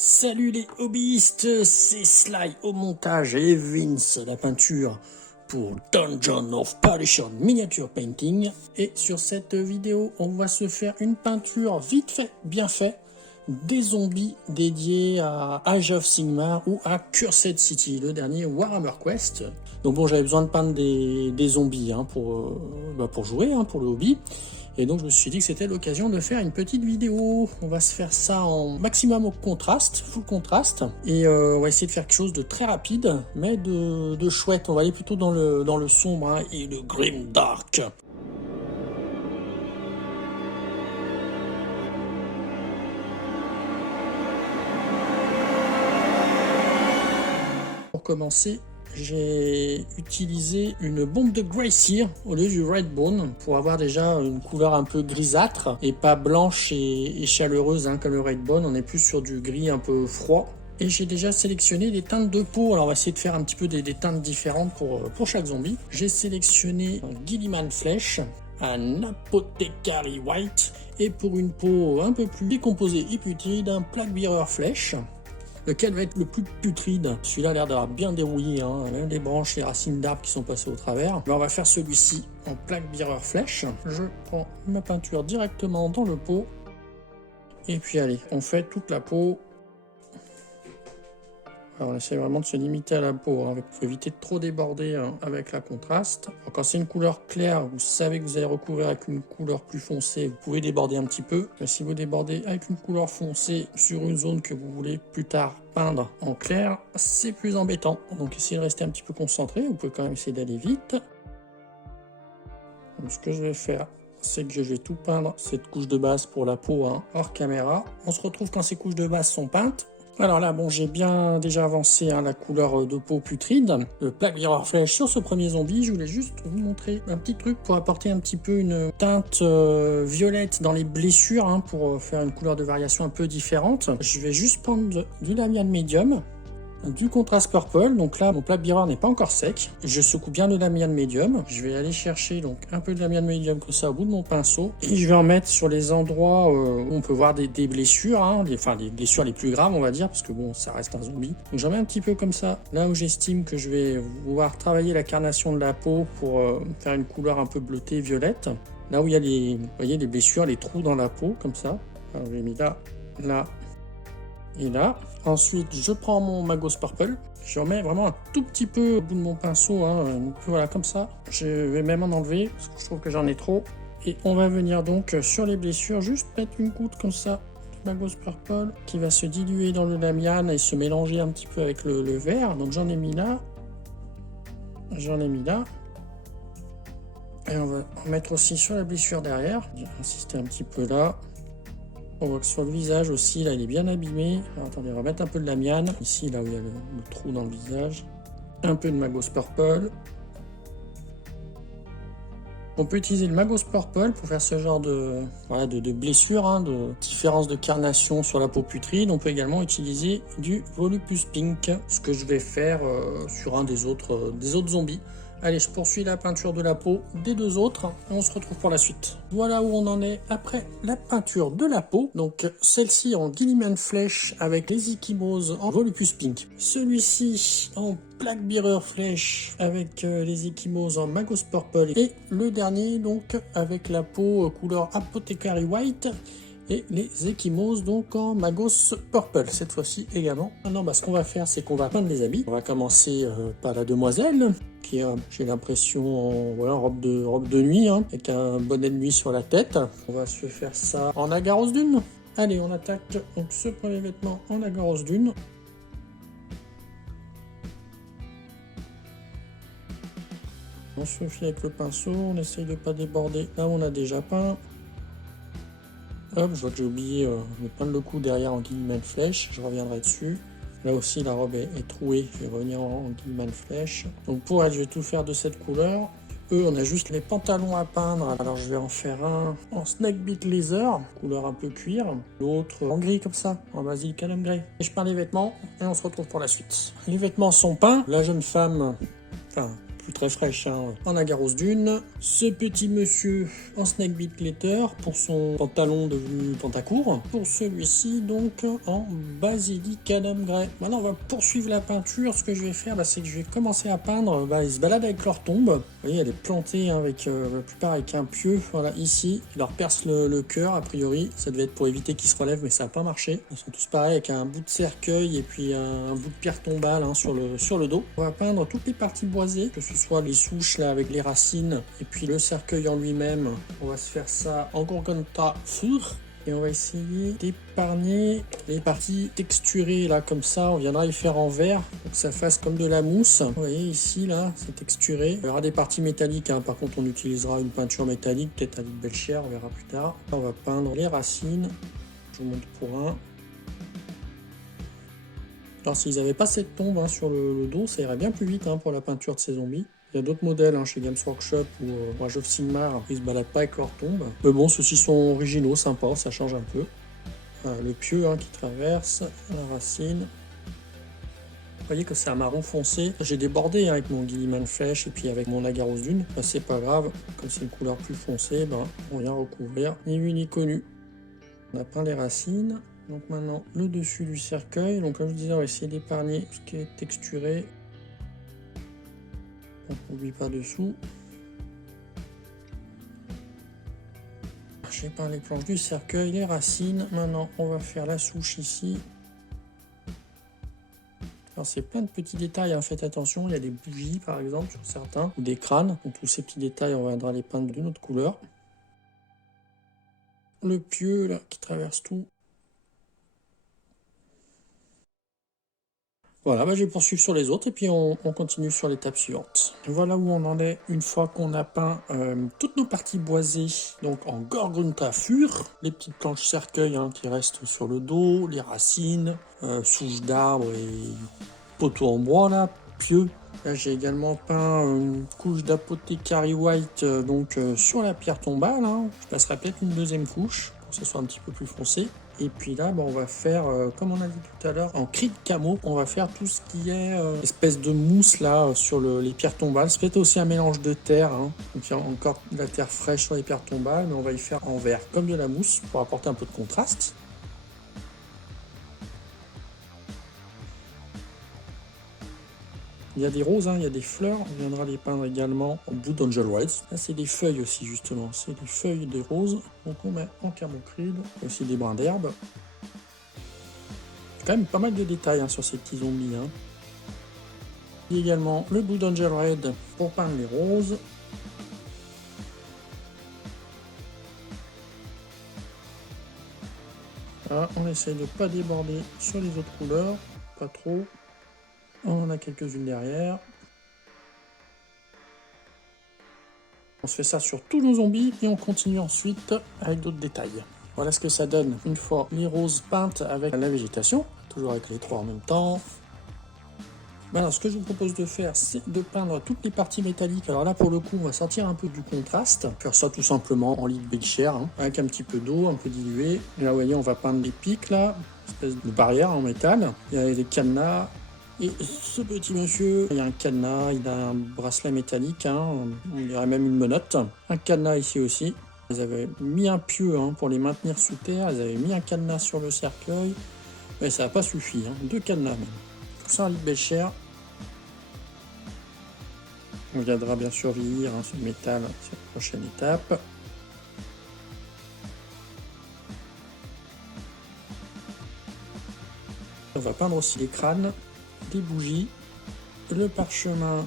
Salut les hobbyistes, c'est Sly au montage et Vince à la peinture pour Dungeon of Perdition Miniature Painting. Et sur cette vidéo, on va se faire une peinture vite fait, bien fait, des zombies dédiés à Age of Sigmar ou à Cursed City, le dernier Warhammer Quest. Donc bon, j'avais besoin de peindre des zombies pour jouer, pour le hobby. Et donc je me suis dit que c'était l'occasion de faire une petite vidéo. On va se faire ça en maximum au contraste, full contraste. Et on va essayer de faire quelque chose de très rapide, mais de chouette. On va aller plutôt dans le sombre et le grim dark. Pour commencer, j'ai utilisé une bombe de Grey Seer au lieu du Redbone pour avoir déjà une couleur un peu grisâtre et pas blanche et chaleureuse comme le Redbone. On est plus sur du gris un peu froid. Et j'ai déjà sélectionné des teintes de peau. Alors on va essayer de faire un petit peu des teintes différentes pour chaque zombie. J'ai sélectionné un Guilliman Flesh, un Apothecary White et pour une peau un peu plus décomposée et putride, un Plaguebearer Flesh. Lequel va être le plus putride? Celui-là a l'air d'avoir bien dérouillé, même les branches, les racines d'arbres qui sont passées au travers. Mais on va faire celui-ci en Plaguebearer Flesh. Je prends ma peinture directement dans le pot. Et puis allez, on fait toute la peau. Alors on essaie vraiment de se limiter à la peau. Il faut éviter de trop déborder avec la contraste. Alors, quand c'est une couleur claire, vous savez que vous allez recouvrir avec une couleur plus foncée. Vous pouvez déborder un petit peu. Mais si vous débordez avec une couleur foncée sur une zone que vous voulez plus tard peindre en clair, c'est plus embêtant. Donc essayez de rester un petit peu concentré. Vous pouvez quand même essayer d'aller vite. Donc ce que je vais faire, c'est que je vais tout peindre cette couche de base pour la peau hors caméra. On se retrouve quand ces couches de base sont peintes. Alors là, bon, j'ai bien déjà avancé la couleur de peau putride, le Plaguebearer Flesh sur ce premier zombie. Je voulais juste vous montrer un petit truc pour apporter un petit peu une teinte violette dans les blessures, pour faire une couleur de variation un peu différente. Je vais juste prendre du lamial médium, du contraste purple. Donc là, mon Plaguebearer n'est pas encore sec. Je secoue bien le lamial médium. Je vais aller chercher donc un peu de lamial médium comme ça au bout de mon pinceau. Et je vais en mettre sur les endroits où on peut voir des blessures, les blessures les plus graves, on va dire, parce que bon, ça reste un zombie. Donc j'en mets un petit peu comme ça, là où j'estime que je vais pouvoir travailler la carnation de la peau pour faire une couleur un peu bleutée, violette. Là où il y a vous voyez, les blessures, les trous dans la peau, comme ça. Alors, je l'ai mis là, là et là. Ensuite, je prends mon Magos Purple. Je remets vraiment un tout petit peu au bout de mon pinceau, voilà, comme ça. Je vais même en enlever, parce que je trouve que j'en ai trop. Et on va venir donc sur les blessures, juste mettre une goutte comme ça de Magos Purple, qui va se diluer dans le lamial et se mélanger un petit peu avec le vert. Donc j'en ai mis là. J'en ai mis là. Et on va en mettre aussi sur la blessure derrière. J'ai insisté un petit peu là. On voit que sur le visage aussi, là, il est bien abîmé. Alors, attendez, on va mettre un peu de l'amiane. Ici, là où il y a le trou dans le visage. Un peu de Magos Purple. On peut utiliser le Magos Purple pour faire ce genre de blessure, de différence de carnation sur la peau putride. On peut également utiliser du Volupus Pink, ce que je vais faire sur un des autres zombies. Allez, je poursuis la peinture de la peau des deux autres et on se retrouve pour la suite. Voilà où on en est après la peinture de la peau. Donc celle-ci en Guilliman Flesh avec les Ecchymoses en Volupus Pink. Celui-ci en Plaguebearer Flesh avec les Ecchymoses en Magos Purple. Et le dernier donc avec la peau couleur Apothecary White. Et les Ecchymoses donc en Magos Purple, cette fois-ci également. Maintenant, ce qu'on va faire, c'est qu'on va peindre les habits. On va commencer par la demoiselle, qui est, j'ai l'impression, en robe de nuit, avec un bonnet de nuit sur la tête. On va se faire ça en Agaros Dune. Allez, on attaque donc ce premier vêtement en Agaros Dune. On se fie avec le pinceau, on essaye de ne pas déborder là où on a déjà peint. Hop, je vois que j'ai oublié de peindre le cou derrière en Guilliman Flesh, je reviendrai dessus. Là aussi la robe est trouée, je vais revenir en Guilliman Flesh. Donc pour elle, je vais tout faire de cette couleur. Eux, on a juste les pantalons à peindre, alors je vais en faire un en Snakebit Leather, couleur un peu cuir. L'autre en gris comme ça, en Basil Calum Grey. Et je peins les vêtements et on se retrouve pour la suite. Les vêtements sont peints, la jeune femme, plus très fraîche, hein, en agarose d'une. Ce petit monsieur en Snakebeat Glitter pour son pantalon devenu pantacourt. Pour celui-ci, donc, en Basilic Adam Grey. Maintenant, on va poursuivre la peinture. Ce que je vais faire, c'est que je vais commencer à peindre. Ils se baladent avec leur tombe. Vous voyez, elle est plantée hein, avec la plupart avec un pieu. Voilà, ici, il leur perce le cœur, a priori. Ça devait être pour éviter qu'ils se relèvent, mais ça n'a pas marché. Ils sont tous pareils avec un bout de cercueil et puis un bout de pierre tombale hein, sur le dos. On va peindre toutes les parties boisées, que ce soit les souches là avec les racines et puis le cercueil en lui-même. On va se faire ça en Gorgonta Fur. Et on va essayer d'épargner les parties texturées là comme ça. On viendra les faire en verre pour que ça fasse comme de la mousse. Vous voyez ici là, c'est texturé. Il y aura des parties métalliques. Hein. Par contre, on utilisera une peinture métallique, peut-être à l'huile Belcher, on verra plus tard. On va peindre les racines. Je vous montre pour un. Alors s'ils n'avaient pas cette tombe hein, sur le dos, ça irait bien plus vite hein, pour la peinture de ces zombies. Il y a d'autres modèles hein, chez Games Workshop ou Age of Sigmar, ils se baladent pas avec leur tombe. Mais bon, ceux-ci sont originaux, sympas, ça change un peu. Voilà, le pieu hein, qui traverse, la racine. Vous voyez que c'est un marron foncé. J'ai débordé hein, avec mon Guilliman Flèche et puis avec mon Agarose Dune. C'est pas grave, comme c'est une couleur plus foncée, on vient recouvrir ni vu ni connu. On a peint les racines. Donc maintenant, le dessus du cercueil. Donc comme je disais, on va essayer d'épargner ce qui est texturé. On n'oublie pas dessous. J'ai peint les planches du cercueil, les racines. Maintenant, on va faire la souche ici. Alors, c'est plein de petits détails. Hein. Faites attention, il y a des bougies par exemple sur certains, ou des crânes. Donc, tous ces petits détails, on viendra les peindre d'une autre couleur. Le pieu là qui traverse tout. Voilà, je vais poursuivre sur les autres et puis on continue sur l'étape suivante. Voilà où on en est une fois qu'on a peint toutes nos parties boisées, donc en Gorgonta Fur, les petites planches cercueil hein, qui restent sur le dos, les racines, souches d'arbres et poteaux en bois là, pieux. Là j'ai également peint une couche d'Apothecary White sur la pierre tombale. Hein. Je passerai peut-être une deuxième couche pour que ce soit un petit peu plus foncé. Et puis là, on va faire, comme on a dit tout à l'heure, en cri de camo, on va faire tout ce qui est espèce de mousse là sur les pierres tombales. C'est peut-être aussi un mélange de terre. Hein. Donc il y a encore de la terre fraîche sur les pierres tombales, mais on va y faire en verre comme de la mousse pour apporter un peu de contraste. Il y a des roses, hein, il y a des fleurs, on viendra les peindre également en Blood Angel Reds. Là, c'est des feuilles aussi, justement, c'est des feuilles de roses. Donc, on met en camocride, aussi des brins d'herbe. Quand même pas mal de détails hein, sur ces petits zombies. Hein. Il y a également le Blood Angel Red pour peindre les roses. Là, on essaye de ne pas déborder sur les autres couleurs, pas trop. On en a quelques-unes derrière. On se fait ça sur tous nos zombies et on continue ensuite avec d'autres détails. Voilà ce que ça donne une fois les roses peintes avec la végétation, toujours avec les trois en même temps. Maintenant, ce que je vous propose de faire, c'est de peindre toutes les parties métalliques. Alors là, pour le coup, on va sortir un peu du contraste. Faire ça tout simplement en liquide Belcher, hein, avec un petit peu d'eau, un peu dilué. Et là, vous voyez, on va peindre les pics, là, une espèce de barrière en métal. Il y a des cadenas. Et ce petit monsieur, il y a un cadenas, il a un bracelet métallique, hein, on dirait même une menotte. Un cadenas ici aussi. Ils avaient mis un pieu hein, pour les maintenir sous terre, ils avaient mis un cadenas sur le cercueil, mais ça n'a pas suffi, hein, 2 cadenas même. Tout ça en liquide Belcher. On viendra bien sûr vieillir hein, ce métal, c'est la prochaine étape. On va peindre aussi les crânes, des bougies, le parchemin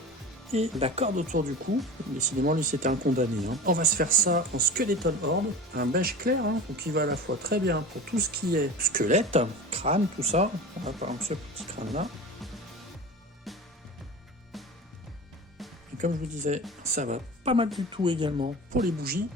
et la corde autour du cou. Décidément, lui, c'était un condamné. Hein. On va se faire ça en Skeleton Horde, un beige clair, hein, qui va à la fois très bien pour tout ce qui est squelette, crâne, tout ça. On va par exemple ce petit crâne-là. Et comme je vous disais, ça va pas mal du tout également pour les bougies.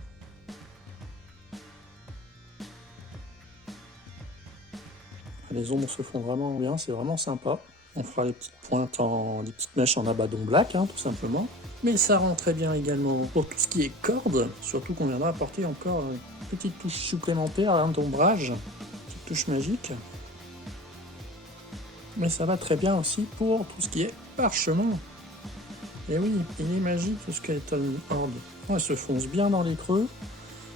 Les ombres se font vraiment bien, c'est vraiment sympa. On fera les petites pointes les petites mèches en abaddon black, hein, tout simplement. Mais ça rend très bien également pour tout ce qui est cordes, surtout qu'on viendra apporter encore une petite touche supplémentaire hein, d'ombrage, petite touche magique. Mais ça va très bien aussi pour tout ce qui est parchemin. Et oui, il est magique le Skeleton Horde. Il se fonce bien dans les creux,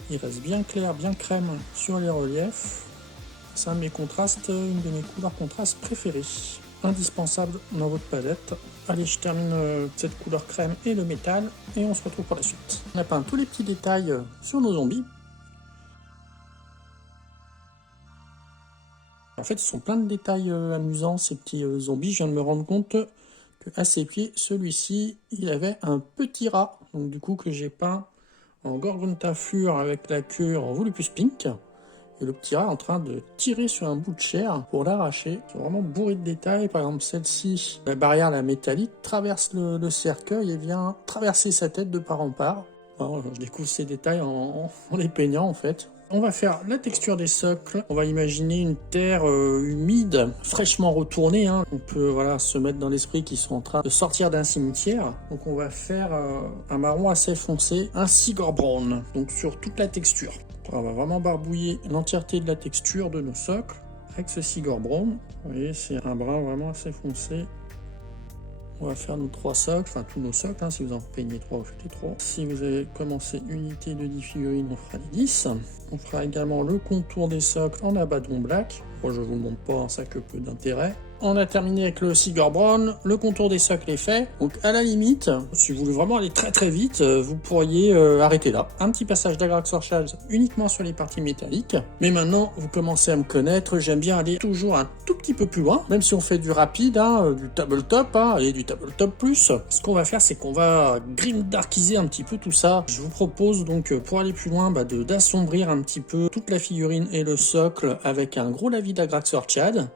il reste bien clair, bien crème sur les reliefs. C'est un de mes contrastes, une de mes couleurs contrastes préférées. Indispensable dans votre palette. Allez, je termine cette couleur crème et le métal, et on se retrouve pour la suite. On a peint tous les petits détails sur nos zombies. En fait, ils sont plein de détails amusants, ces petits zombies. Je viens de me rendre compte qu'à ses pieds, celui-ci, il avait un petit rat. Donc du coup, que j'ai peint en Gorgontafur avec la queue en Volupus Pink. Et le petit rat est en train de tirer sur un bout de chair pour l'arracher. C'est vraiment bourré de détails. Par exemple, celle-ci, la barrière la métallique, traverse le cercueil et vient traverser sa tête de part en part. Alors, je découvre ces détails en les peignant en fait. On va faire la texture des socles. On va imaginer une terre humide, fraîchement retournée. On peut se mettre dans l'esprit qu'ils sont en train de sortir d'un cimetière. Donc on va faire un marron assez foncé, un Sigurd Brown, donc sur toute la texture. On va vraiment barbouiller l'entièreté de la texture de nos socles avec ce Sigurd Brown. Vous voyez, c'est un brun vraiment assez foncé. On va faire nos 3 socles, enfin tous nos socles, si vous en peignez 3, vous faites les 3. Si vous avez commencé unité de 10 figurines, on fera les 10. On fera également le contour des socles en abaddon black. Bon, je vous le montre pas, ça a que peu d'intérêt. On a terminé avec le Sigurd Brown, le contour des socles est fait. Donc à la limite, si vous voulez vraiment aller très très vite, vous pourriez arrêter là. Un petit passage d'Agrax-Orchard uniquement sur les parties métalliques. Mais maintenant, vous commencez à me connaître, j'aime bien aller toujours un tout petit peu plus loin. Même si on fait du rapide, du tabletop, et du tabletop plus. Ce qu'on va faire, c'est qu'on va grimdarkiser un petit peu tout ça. Je vous propose donc, pour aller plus loin, d'assombrir un petit peu toute la figurine et le socle avec un gros lavis d'Agrax-Orchard.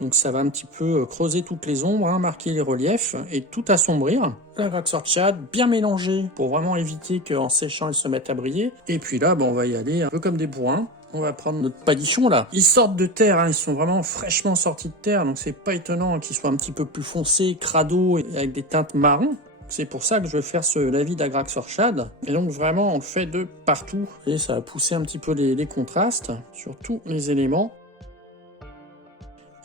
Donc ça va un petit peu creuser toutes les ombres, marquer les reliefs et tout assombrir. L'Agrax-Orchard bien mélangé pour vraiment éviter qu'en séchant ils se mettent à briller. Et puis là, on va y aller un peu comme des bourrins. On va prendre notre palichon là. Ils sortent de terre, ils sont vraiment fraîchement sortis de terre, donc c'est pas étonnant qu'ils soient un petit peu plus foncés, crado et avec des teintes marron. C'est pour ça que je vais faire ce lavis d'Agrax-Orchard. Et donc vraiment on le fait de partout. Et ça va pousser un petit peu les contrastes sur tous les éléments.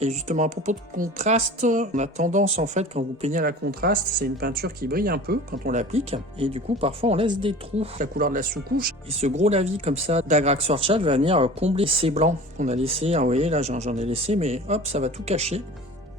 Et justement à propos de contraste, on a tendance en fait quand vous peignez à la contraste, c'est une peinture qui brille un peu quand on l'applique, et du coup parfois on laisse des trous, la couleur de la sous-couche, et ce gros lavis comme ça d'Agrax-Orchard va venir combler ces blancs qu'on a laissés. Vous voyez là j'en ai laissé, mais hop ça va tout cacher.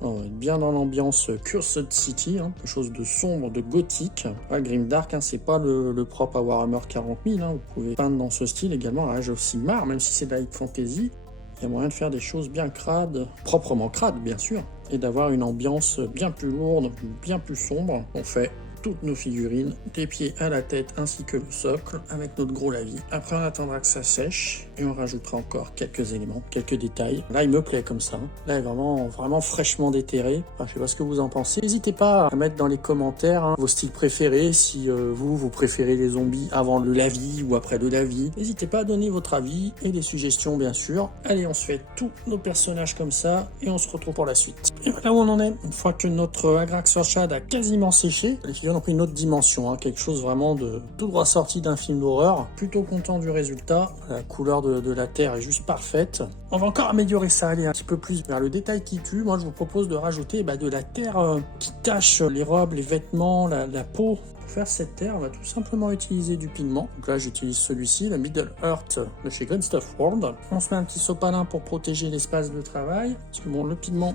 On va être bien dans l'ambiance Cursed City, quelque chose de sombre, de gothique. Grimdark, c'est pas le propre à Warhammer 40 000, vous pouvez peindre dans ce style également à Age of Sigmar, même si c'est de la High Fantasy. Il y a moyen de faire des choses bien crades, proprement crades bien sûr, et d'avoir une ambiance bien plus lourde, bien plus sombre. On fait toutes nos figurines, des pieds à la tête ainsi que le socle, avec notre gros lavis. Après on attendra que ça sèche, et on rajoutera encore quelques éléments, quelques détails. Là il me plaît comme ça, là il est vraiment fraîchement déterré. Enfin, je sais pas ce que vous en pensez. N'hésitez pas à mettre dans les commentaires vos styles préférés, si vous préférez les zombies avant le lavis ou après le lavis. N'hésitez pas à donner votre avis et des suggestions bien sûr. Allez, on se fait tous nos personnages comme ça, et on se retrouve pour la suite. Et voilà où on en est. Une fois que notre Agrax-Orchard a quasiment séché, les figurines ont pris une autre dimension, quelque chose vraiment de tout droit sorti d'un film d'horreur. Plutôt content du résultat, la couleur de la terre est juste parfaite. On va encore améliorer ça, aller un petit peu plus vers le détail qui tue. Moi je vous propose de rajouter de la terre qui tache les robes, les vêtements, la peau. Pour faire cette terre, on va tout simplement utiliser du pigment. Donc là j'utilise celui-ci, le Middle Earth de chez Green Stuff World. On se met un petit sopalin pour protéger l'espace de travail, parce que le pigment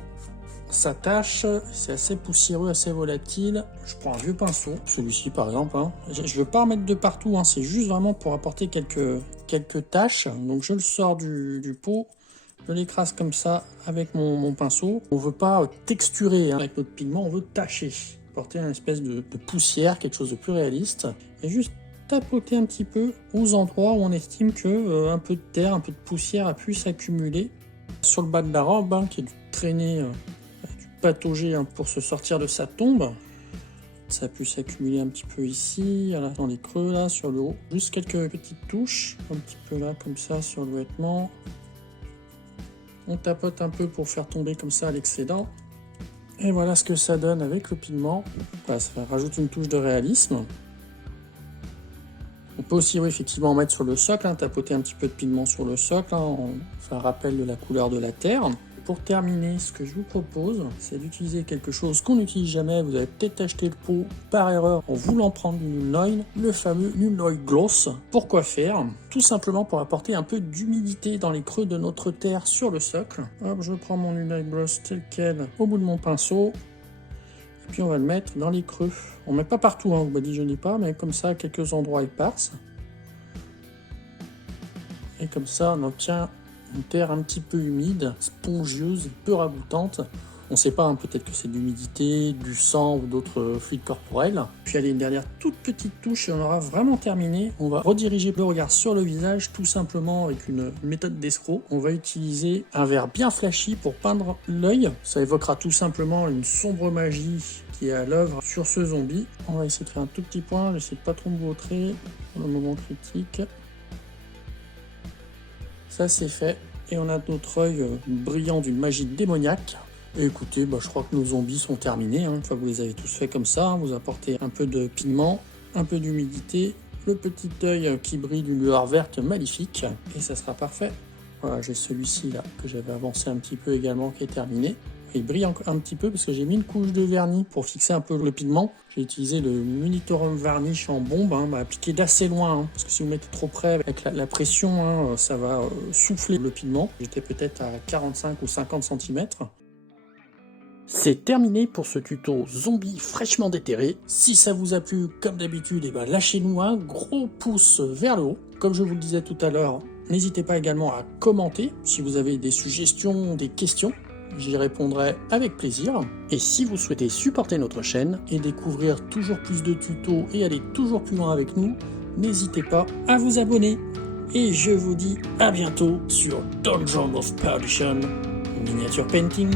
s'attache, c'est assez poussiéreux, assez volatile. Je prends un vieux pinceau, celui-ci par exemple. Je ne veux pas en mettre de partout, c'est juste vraiment pour apporter quelques taches. Donc je le sors du pot, je l'écrase comme ça avec mon pinceau. On ne veut pas texturer avec notre pigment, on veut tacher, apporter une espèce de poussière, quelque chose de plus réaliste. Et juste tapoter un petit peu aux endroits où on estime que un peu de terre, un peu de poussière a pu s'accumuler. Sur le bas de la robe, qui est du traîné, patauger pour se sortir de sa tombe. Ça a pu s'accumuler un petit peu ici, là, dans les creux là, sur le haut. Juste quelques petites touches, un petit peu là, comme ça, sur le vêtement. On tapote un peu pour faire tomber comme ça l'excédent. Et voilà ce que ça donne avec le pigment. Voilà, ça rajoute une touche de réalisme. On peut aussi effectivement mettre sur le socle, tapoter un petit peu de pigment sur le socle, on fait un rappel de la couleur de la terre. pour terminer, ce que je vous propose, c'est d'utiliser quelque chose qu'on n'utilise jamais. Vous avez peut-être acheté le pot par erreur en voulant prendre du Nulloil, le fameux Nulloil Gloss. Pourquoi faire? Tout simplement pour apporter un peu d'humidité dans les creux de notre terre sur le socle. Hop, je prends mon Nulloil Gloss tel quel au bout de mon pinceau. Et puis on va le mettre dans les creux. On ne met pas partout, hein, vous badigeonnez pas, mais comme ça à quelques endroits éparses. Et comme ça on obtient une terre un petit peu humide, spongieuse et peu ragoûtante. On ne sait pas, hein, peut-être que c'est de l'humidité, du sang ou d'autres fluides corporels. Puis allez, une dernière toute petite touche et on aura vraiment terminé. On va rediriger le regard sur le visage tout simplement avec une méthode d'escroc. On va utiliser un vert bien flashy pour peindre l'œil. Ça évoquera tout simplement une sombre magie qui est à l'œuvre sur ce zombie. On va essayer de faire un tout petit point, j'essaie de pas trop me vautrer dans le moment critique. Ça c'est fait, et on a notre œil brillant d'une magie démoniaque. Et écoutez, je crois que nos zombies sont terminés, hein. Une fois que vous les avez tous faits comme ça, hein, vous apportez un peu de pigment, un peu d'humidité, le petit œil qui brille d'une lueur verte magnifique, et ça sera parfait. Voilà, j'ai celui-ci là, que j'avais avancé un petit peu également, qui est terminé. Il brille un petit peu parce que j'ai mis une couche de vernis pour fixer un peu le pigment. J'ai utilisé le Munitorum Varnish en bombe, hein, appliqué d'assez loin, hein, parce que si vous mettez trop près avec la pression, hein, ça va souffler le pigment. J'étais peut-être à 45 ou 50 cm. C'est terminé pour ce tuto zombie fraîchement déterré. Si ça vous a plu, comme d'habitude, lâchez-nous un gros pouce vers le haut. Comme je vous le disais tout à l'heure, n'hésitez pas également à commenter si vous avez des suggestions, des questions. J'y répondrai avec plaisir. Et si vous souhaitez supporter notre chaîne et découvrir toujours plus de tutos et aller toujours plus loin avec nous, n'hésitez pas à vous abonner. Et je vous dis à bientôt sur Dungeon of Perdition Miniature Painting.